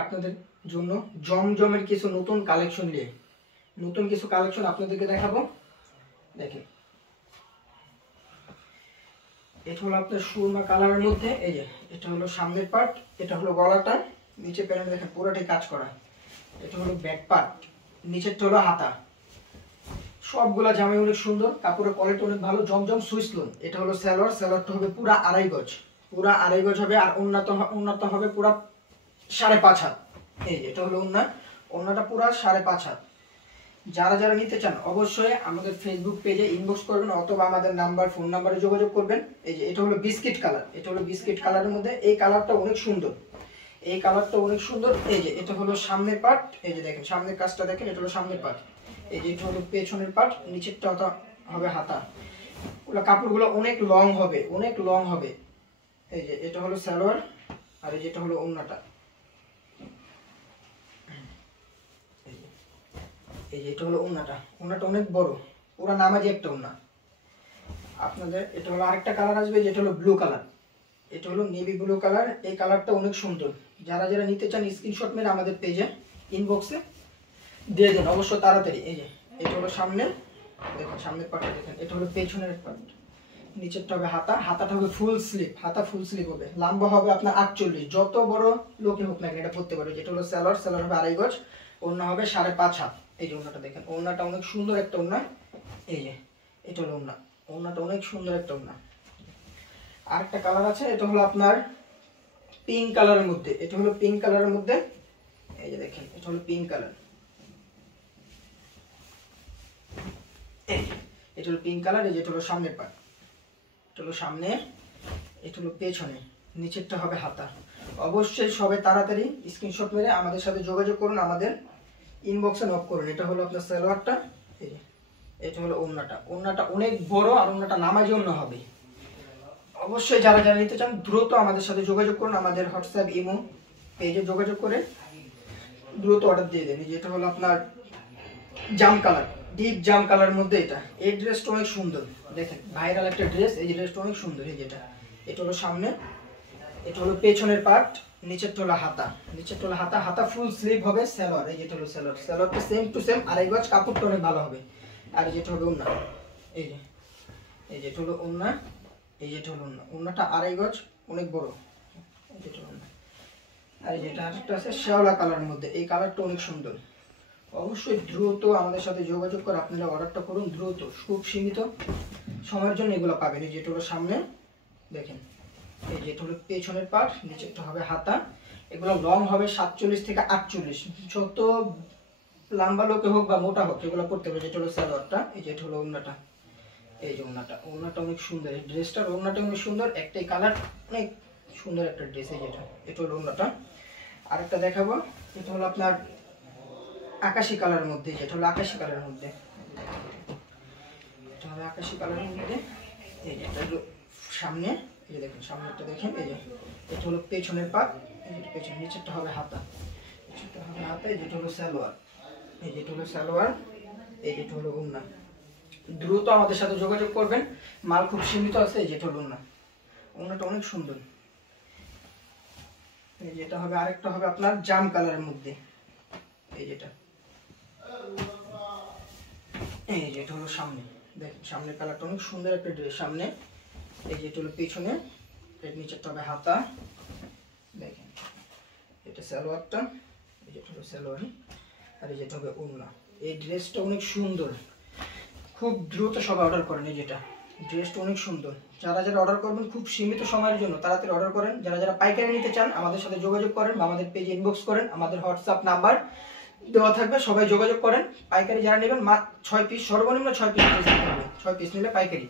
আপনাদের জন্য জমজমের কিছু নতুন কালেকশন নিয়ে নতুন কিছু কালেকশন আপনাদেরকে দেখাবো। দেখেন, এটা হলো আপনার সুরমা কালারের মধ্যে। এই যে এটা হলো সামনের পার্ট, এটা হলো গলাটা, নিচে প্যানেল দেখেন পুরোটাই কাজ করা। এটা হলো ব্যাক পার্ট, নিচেরটা হলো হাতা। সবগুলা জামাই অনেক সুন্দর, কাপড়ের কোয়ালিটি অনেক ভালো, জমজম সুইস লোন। এটা হলো সালোয়ার, সালোয়ারটা হবে পুরা 2.5 গজ, পুরা 2.5 গজ হবে। আর উন্নত হবে পুরা 5.5 হাত। এই যে এটা হলো ওন্নাটা পুরা 5.5 হাত। যারা যারা নিতে চান অবশ্যই আমাদের ফেসবুক পেজে ইনবক্স করবেন অথবা আমাদের ফোন নাম্বারে যোগাযোগ করবেন। এই যে এটা হলো বিস্কিট কালার, এটা হলো বিস্কিট কালারের মধ্যে। এই কালারটা অনেক সুন্দর, এই কালারটা অনেক সুন্দর। এই যে এটা হলো সামনের পার্ট, এই যে দেখেন সামনের কাজটা দেখেন, এটা হলো সামনের পার্ট। এই যে এটা হলো পেছনের পার্ট, নিচেরটা হবে হাতা। ওগুলো কাপড়গুলো অনেক লং হবে, অনেক লং হবে। এই যে এটা হলো সালোয়ার, আর এই যে এটা হলো ওন্নাটা। এই যে এটা হলো ওন্নাটা, ওন্নাটা অনেক বড়, পুরো নামাজি একটা ওন্না। আপনাদের এটা হলো আরেকটা কালার আসবে, যেটা হলো ব্লু কালার। এটা হলো নেভি ব্লু কালার। এই কালারটা অনেক সুন্দর। যারা যারা নিতে চান স্ক্রিনশট মেরে আমাদের পেজে ইনবক্সে দিয়ে দেন অবশ্যই তাড়াতাড়ি। এই যে এটা হলো সামনে, দেখুন সামনের পার্টটা দেখেন। এটা হলো পেছনের পার্ট, নিচেরটা হবে হাতা, হাতাটা হবে ফুল স্লিভ, হাতা ফুল স্লিভ হবে। লম্বা হবে আপনার 48, যত বড় লোকে হোক না কেন এটা পরতে পারবে। যেটা হলো সালোয়ার, সালোয়ার হবে 2.5 গজ, ওন্না হবে 5.5 হাত। এই যে ওন্নাটা দেখেন, ওন্নাটা অনেক সুন্দর একটা ওন্না। এই যে এটা হলো ওন্না, ওন্নাটা অনেক সুন্দর একটা ওন্না। আরেকটা কালার আছে, এটা হলো আপনার পিঙ্ক কালারের মধ্যে। এটা হলো পিঙ্ক কালারের মধ্যে। এই যে দেখেন এটা হলো পিঙ্ক কালার, এটা হলো পিঙ্ক কালার। এই যে এটা হলো সামনের পার্ট, এটা হলো সামনে, এটা হলো পেছনে, নিচেরটা হবে হাতা। অবশ্যই সবাই তাড়াতাড়ি স্ক্রিনশট মেরে আমাদের সাথে যোগাযোগ করুন, আমাদের ইনবক্সে নক করুন। এটা হলো আপনার সালোয়ারটা, এই যে এটা হলো ওন্নাটা। ওন্নাটা অনেক বড়, আর ওন্নাটা নামাজি ওন্না হবে। অবশ্যই যারা যারা নিতে চান দ্রুত আমাদের সাথে যোগাযোগ করুন, আমাদের হোয়াটসঅ্যাপ ইমো পেজে যোগাযোগ করে দ্রুত অর্ডার দিয়ে দেন। যেটা হলো আপনার জাম কালার, ডিপ জাম কালারের মধ্যে। এটা এই ড্রেসটা অনেক সুন্দর, দেখেন ভাইরাল একটা ড্রেস। এই ড্রেসটা অনেক সুন্দর। এই যেটা এটা হলো সামনে, এটা হলো পেছনের পার্ট, নিচেরটা হলো হাতা, নিচেরটা হলো হাতা, হাতা ফুল স্লিভ হবে। সালোয়ার, এই যেটা হলো সালোয়ার, সালোয়ারটা সেম টু সেম 2.5 গজ, কাপড়টা অনেক ভালো হবে। আর যেটা হলো ওন্না, এই যে এই যেটা হলো ওন্না, এই যেটা হলো ওন্না, ওন্নাটা 2.5 গজ, অনেক বড়। এই যেটা ওন্না। আর যেটা আরেকটা আছে শ্যাওলা কালারের মধ্যে, এই কালারটা অনেক সুন্দর। অবশ্যই দ্রুত আমাদের সাথে যোগাযোগ করে আপনারা অর্ডারটা করুন দ্রুত, খুব সীমিত সময়ের জন্য এগুলো পাবেন। এই যেটা হলো সামনে দেখেন, এই যেটা হলো পেছনের পার্ট, নিচেরটা হবে হাতা। এগুলো লং হবে 47 থেকে 48, যত লম্বা লোকে হোক বা মোটা হোক এগুলো পড়তে পারে। যেটা হলো সালোয়ারটা, এই যেটা হলো ওন্নাটা। এই যে ওন্নাটা, ওন্নাটা অনেক সুন্দর। এই ড্রেসটার ওন্নাটা অনেক সুন্দর, একটাই কালার, অনেক সুন্দর একটা ড্রেস। এই যেটা এটা হলো ওন্নাটা। আরেকটা দেখাবো, এটা হলো আপনার আকাশি কালারের মধ্যে। যেটা হলো আকাশি কালারের মধ্যে, এটা হবে আকাশি কালারের মধ্যে। এই যে এটা হলো সামনে, এই যে দেখেন সামনেরটা দেখেন। এই যে এটা হলো পেছনের পার্ট, এই যে পেছন, নিচেরটা হবে হাতা, নিচেরটা হবে হাতা। এই যেটা হলো সালোয়ার, এই যেটা হলো সালোয়ার, এই যেটা হলো ওন্না। দ্রুত আমাদের সাথে যোগাযোগ করবেন, মাল খুব সীমিত আছে। এই যেটা হলো ওন্না, ওন্নাটা অনেক সুন্দর। এই যেটা হবে আরেকটা হবে আপনার জাম কালারের মধ্যে। এই যেটা, এই যেটা হলো সামনে, দেখেন সামনের কালারটা অনেক সুন্দর একটা ড্রেস। সামনে, এই যেটা হলো পেছনে, এর নিচেরটা হবে হাতা। দেখেন এটা সালোয়ারটা, এই যেটা হলো সালোয়ার, আর এই যেটা হবে ওন্না। এই ড্রেসটা অনেক সুন্দর, খুব দ্রুত সবাই অর্ডার করেন। এই যেটা ড্রেসটা অনেক সুন্দর। যারা যারা অর্ডার করবেন খুব সীমিত সময়ের জন্য তাড়াতাড়ি অর্ডার করেন। যারা যারা পাইকারি নিতে চান আমাদের সাথে যোগাযোগ করেন বা আমাদের পেজে ইনবক্স করেন, আমাদের হোয়াটসঅ্যাপ নাম্বার দেওয়া থাকবে, সবাই যোগাযোগ করেন। পাইকারি যারা নেবেন 6 পিস, সর্বনিম্ন 6 পিস নিতে হবে, 6 পিস নিলে পাইকারি।